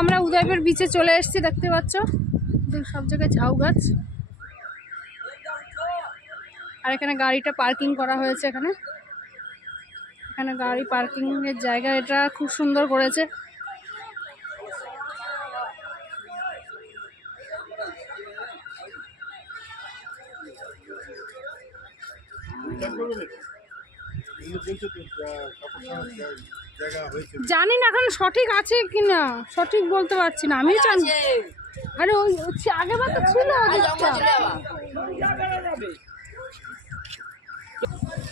আমরা উদয়পুর বিচে চলে এসেছি, দেখতে পাচ্ছ সব জায়গায় ঝাউ গাছ। আর এখানে গাড়িটা পার্কিং করা হয়েছে। এখানে গাড়ি পার্কিং এর জায়গা, এটা খুব সুন্দর করেছে। জানি না এখন সঠিক আছে কিনা, সঠিক বলতে পারছি না আমি। আরে ওই আগেবার তো ছিল।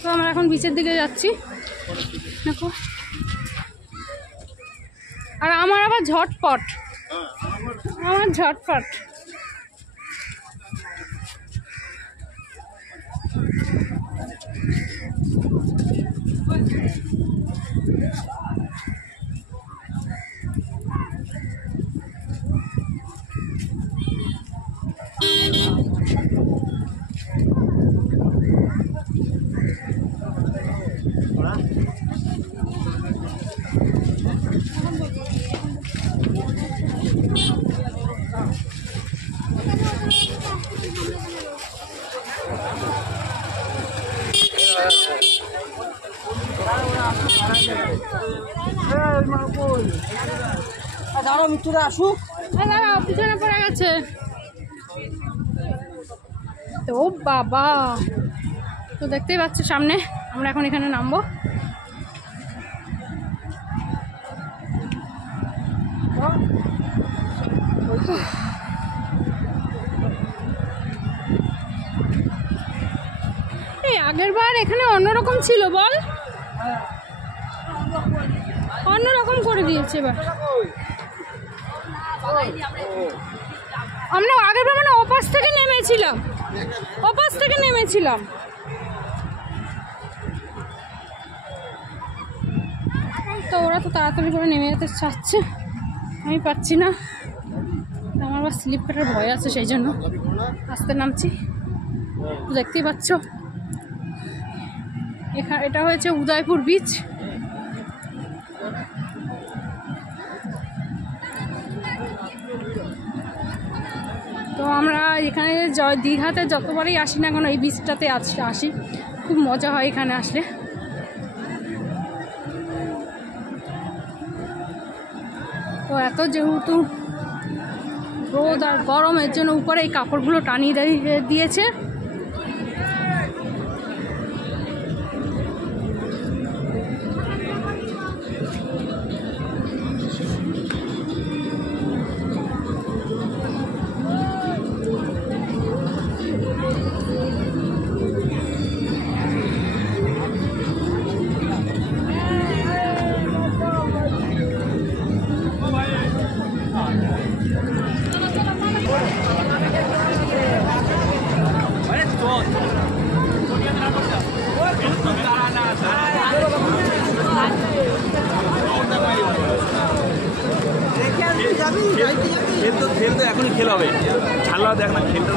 তো আমরা এখন বিচের দিকে যাচ্ছি, দেখো। আর আমার আবার ঝটপট, পিছনে পড়ে গেছে তো বাবা। তো দেখতেই পাচ্ছ সামনে, আমরা এখন এখানে নামবো। এই আগের বার এখানে অন্যরকম ছিল, বল, অন্যরকম করে দিয়েছে এবার। আমরা আগের বার মানে ওপাশ থেকে নেমেছিলাম, তো ওরা তো তাড়াতাড়ি করে নেমে যেতে চাচ্ছে, আমি পারছি না। আমার আবার স্লিপ কাটার ভয় আছে, সেই জন্য আস্তে নামছি। দেখতেই পাচ্ছ এটা হয়েছে উদয়পুর বিচ। তো আমরা এখানে দীঘাতে যতবারই আসি না কেন এই বিচটাতে আসি, খুব মজা হয় এখানে আসলে। তো এত যেহেতু রোদ আর গরমের জন্য উপরে এই কাপড়গুলো টানিয়ে দিয়েছে। খেল তো এখনই খেল হবে, ছাড়লা দেখ না খেলতে।